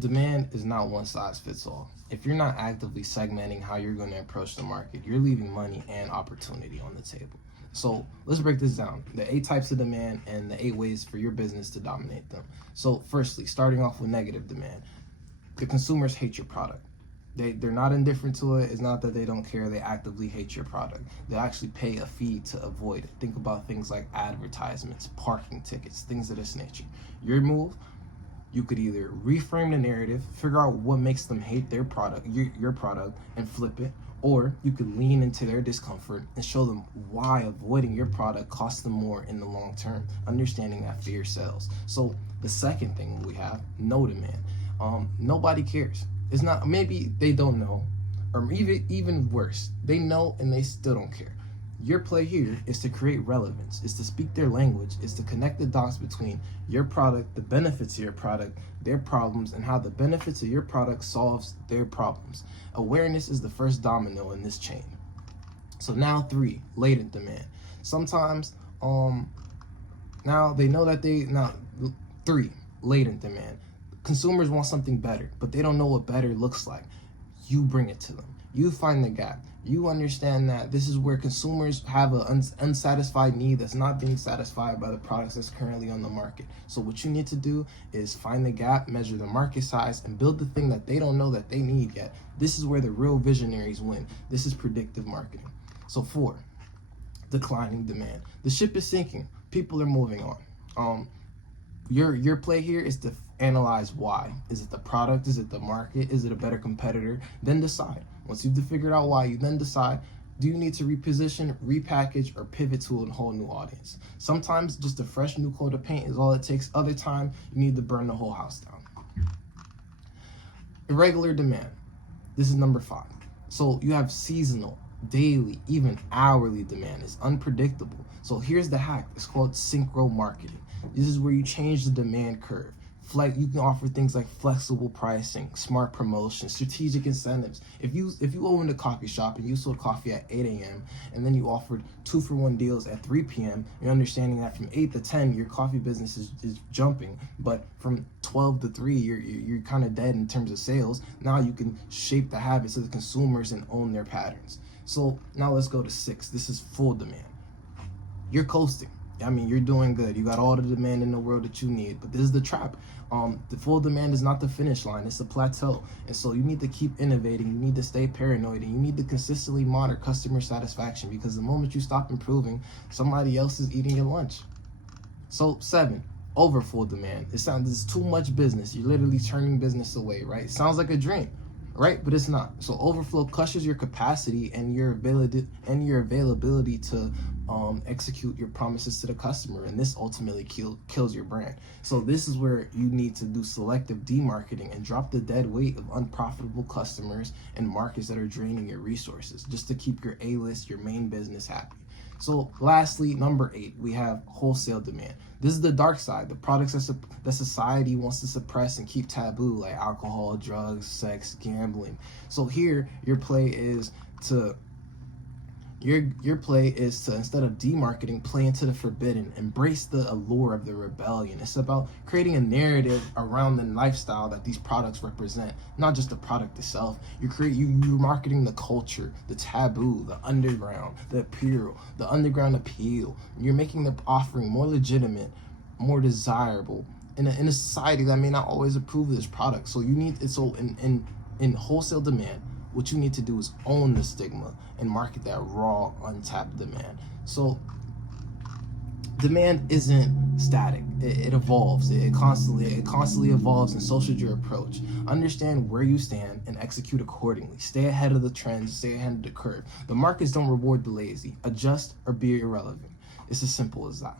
Demand is not one size fits all. If you're not actively segmenting how you're going to approach the market, you're leaving money and opportunity on the table. So let's break this down. The 8 types of demand and the 8 ways for your business to dominate them. So firstly, starting off with negative demand. The consumers hate your product. They're not indifferent to it. It's not that they don't care. They actively hate your product. They actually pay a fee to avoid it. Think about things like advertisements, parking tickets, things of this nature. Your move, you could either reframe the narrative, figure out what makes them hate their product, your product, and flip it, or you could lean into their discomfort and show them why avoiding your product costs them more in the long term, understanding that fear sells. So the second thing we have, no demand. Nobody cares. It's not, maybe they don't know, or even worse, they know and they still don't care. Your play here is to create relevance, is to speak their language, is to connect the dots between your product, the benefits of your product, their problems, and how the benefits of your product solves their problems. Awareness is the first domino in this chain. So now 3, latent demand. Sometimes, now they know that 3, latent demand. Consumers want something better, but they don't know what better looks like. You bring it to them. You find the gap. You understand that this is where consumers have an unsatisfied need that's not being satisfied by the products that's currently on the market. So what you need to do is find the gap, measure the market size, and build the thing that they don't know that they need yet. This is where the real visionaries win. This is predictive marketing. So 4, declining demand. The ship is sinking. People are moving on. Your play here is to analyze why. Is it the product? Is it the market? Is it a better competitor? Then decide. Once you've figured out why, you then decide, do you need to reposition, repackage, or pivot to a whole new audience? Sometimes just a fresh new coat of paint is all it takes. Other time, you need to burn the whole house down. Irregular demand. This is number 5. So you have seasonal, daily, even hourly demand. It's unpredictable. So here's the hack. It's called synchro marketing. This is where you change the demand curve. You can offer things like flexible pricing, smart promotions, strategic incentives. If you owned a coffee shop and you sold coffee at 8 a.m. and then you offered 2-for-1 deals at 3 p.m., you're understanding that from 8 to 10, your coffee business is jumping, but from 12 to 3, you're kind of dead in terms of sales. Now you can shape the habits of the consumers and own their patterns. So now let's go to 6. This is full demand. You're coasting. I mean, you're doing good. You got all the demand in the world that you need, but this is the trap. The full demand is not the finish line, it's a plateau. And so you need to keep innovating, you need to stay paranoid, and you need to consistently monitor customer satisfaction, because the moment you stop improving, somebody else is eating your lunch. So 7, over full demand. It's too much business. You're literally turning business away, right? It sounds like a dream, right? But it's not. So overflow crushes your capacity and your availability to execute your promises to the customer, and this ultimately kills your brand. So this is where you need to do selective demarketing and drop the dead weight of unprofitable customers and markets that are draining your resources, just to keep your A-list, your main business happy. So lastly, number 8, we have wholesale demand. This is the dark side, the products that society wants to suppress and keep taboo, like alcohol, drugs, sex, gambling. So here, your play is to instead of demarketing, play into the forbidden, embrace the allure of the rebellion. It's about creating a narrative around the lifestyle that these products represent, not just the product itself. You're marketing the culture, the taboo, the underground, the appeal, the underground appeal. You're making the offering more legitimate, more desirable in a society that may not always approve of this product. So you need in wholesale demand, what you need to do is own the stigma and market that raw, untapped demand. So demand isn't static. It evolves. It constantly evolves, and so should your approach. Understand where you stand and execute accordingly. Stay ahead of the trends, stay ahead of the curve. The markets don't reward the lazy. Adjust or be irrelevant. It's as simple as that.